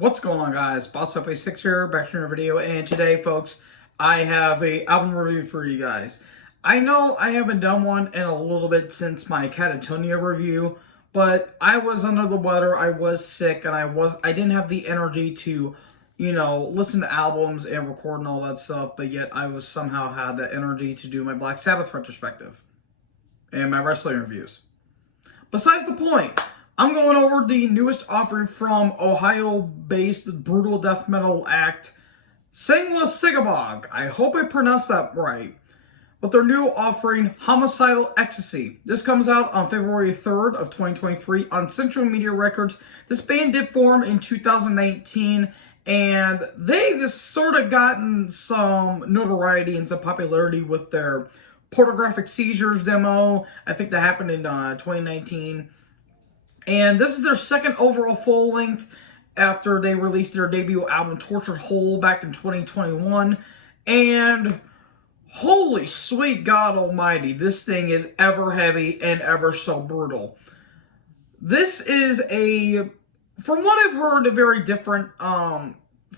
What's going on, guys? Boss Up A6 here, back to another video, and today, folks, I have a album review for you guys. I know I haven't done one in a little bit since my Catatonia review, but I was under the weather, I was sick, and I didn't have the energy to, listen to albums and record and all that stuff, but yet I was somehow had the energy to do my Black Sabbath retrospective and my wrestling reviews. Besides the point, I'm going over the newest offering from Ohio-based brutal death metal act Sanguisugabogg. I hope I pronounced that right. With their new offering, Homicidal Ecstasy. This comes out on February 3rd of 2023 on Central Media Records. This band did form in 2019, and they've sort of gotten some notoriety and some popularity with their Pornographic Seizures demo. I think that happened in 2019. And this is their second overall full length after they released their debut album Tortured Whole back in 2021. And holy sweet God almighty, this thing is ever heavy and ever so brutal. This is from what I've heard, a very different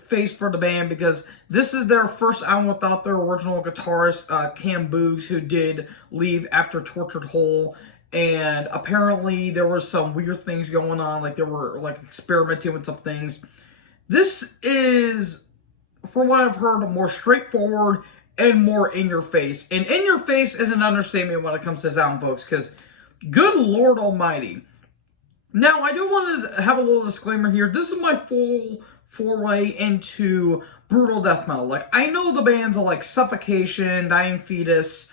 face for the band, because this is their first album without their original guitarist, Cam Boogs, who did leave after Tortured Whole. And apparently there was some weird things going on, like they were experimenting with some things. This is, from what I've heard, more straightforward and more in your face. And in your face is an understatement when it comes to this album, folks, because good Lord almighty. Now, I do want to have a little disclaimer here. This is my full foray into brutal death metal. Like, I know the bands are like Suffocation, Dying Fetus,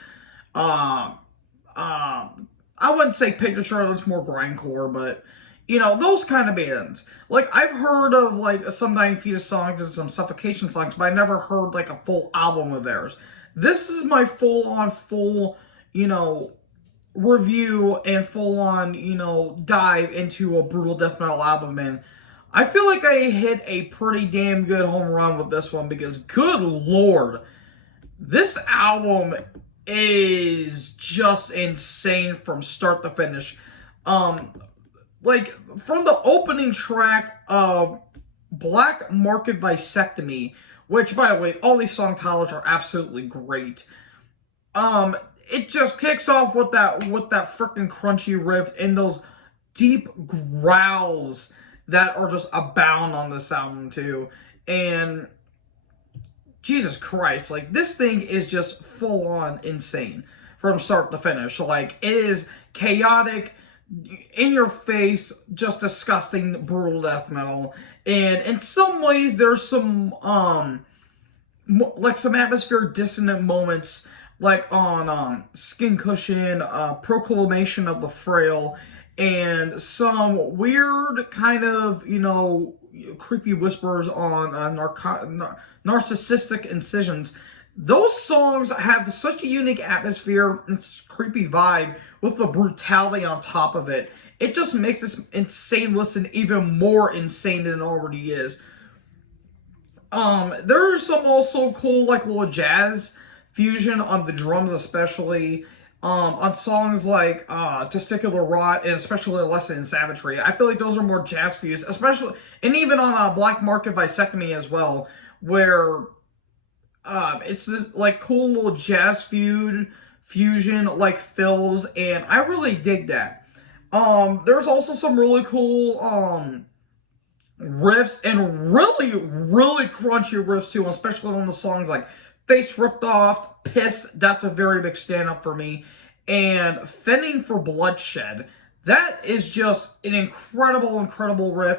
I wouldn't say Picture, that's more grindcore, but, those kind of bands. Like, I've heard of, some Dying Fetus songs and some Suffocation songs, but I never heard, a full album of theirs. This is my full, review and full-on, dive into a brutal death metal album, and I feel like I hit a pretty damn good home run with this one, because, good Lord, this album is just insane from start to finish. From the opening track of Black Market Vasectomy, which, by the way, all these song titles are absolutely great. It just kicks off with that freaking crunchy riff and those deep growls that are just abound on this album too. And Jesus Christ, this thing is just full-on insane from start to finish. It is chaotic, in-your-face, just disgusting, brutal death metal. And in some ways, there's some, some atmospheric dissonant moments, on Skin Cushion, Proclamation of the Frail, and some weird kind of, creepy whispers on Narcissistic Incisions. Those songs have such a unique atmosphere and creepy vibe with the brutality on top of it. It just makes this insane listen even more insane than it already is. There's some also cool, little jazz fusion on the drums, especially. On songs like Testicular Rot and especially Lesson in Savagery. I feel like those are more jazz fused, especially, and even on Black Market Vasectomy as well, where it's this cool little jazz fusion fills, and I really dig that. There's also some really cool riffs and really crunchy riffs too, especially on the songs like Face Ripped Off, Pissed, that's a very big stand-up for me, and Fending for Bloodshed. That is just an incredible riff,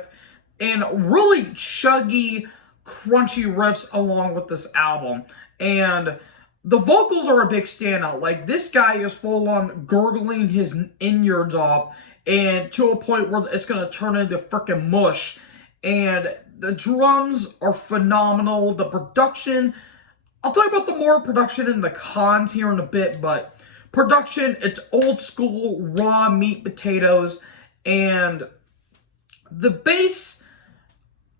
and really chuggy, crunchy riffs along with this album. And the vocals are a big standout. This guy is full-on gurgling his innards off, and to a point where it's going to turn into freaking mush. And the drums are phenomenal. The production, I'll talk about the more production and the cons here in a bit, but production, it's old school, raw meat potatoes, and the bass,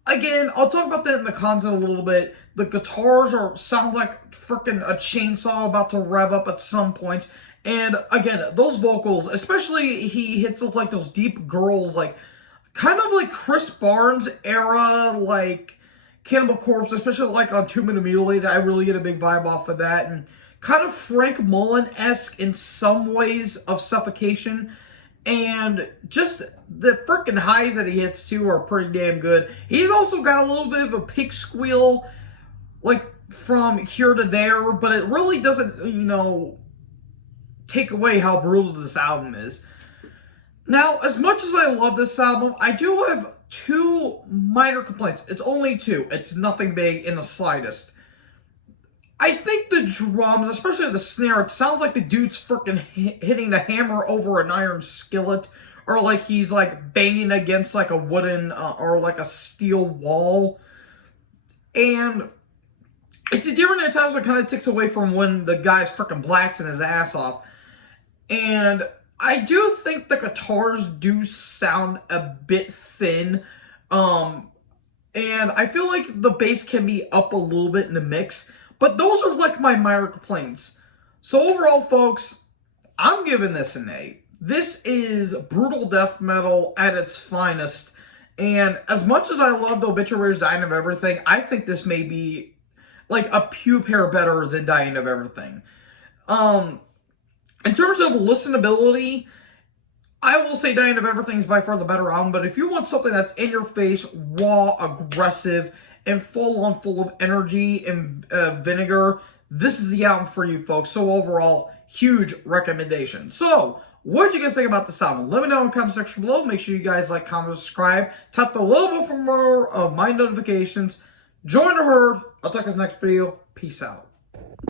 again, I'll talk about that in the cons in a little bit. The guitars sound like freaking a chainsaw about to rev up at some points, and again, those vocals, especially he hits those deep gurls, kind of like Chris Barnes era, like Cannibal Corpse, especially like on 2 Minute Mutilated. I really get a big vibe off of that, and kind of Frank Mullen-esque in some ways of Suffocation. And just the freaking highs that he hits too are pretty damn good. He's also got a little bit of a pig squeal, like from here to there, but it really doesn't, take away how brutal this album is. Now, as much as I love this album, I do have two minor complaints. It's only two. It's nothing big in the slightest. I think the drums, especially the snare, it sounds like the dude's freaking hitting the hammer over an iron skillet, or like he's like banging against like a wooden or like a steel wall. And it's different at times, but it kind of takes away from when the guy's freaking blasting his ass off. And I do think the guitars do sound a bit thin. And I feel like the bass can be up a little bit in the mix. But those are like my minor complaints. So overall, folks, I'm giving this an A. This is brutal death metal at its finest. And as much as I love the Obituaries, Dying of Everything, I think this may be like a pew pair better than Dying of Everything. In terms of listenability, I will say Dying of Everything is by far the better album, but if you want something that's in your face, raw, aggressive, and full of energy and vinegar, this is the album for you, folks. So overall, huge recommendation. So, what do you guys think about this album? Let me know in the comment section below. Make sure you guys like, comment, subscribe. Tap the little bell for more of my notifications. Join the herd. I'll talk to you in the next video. Peace out.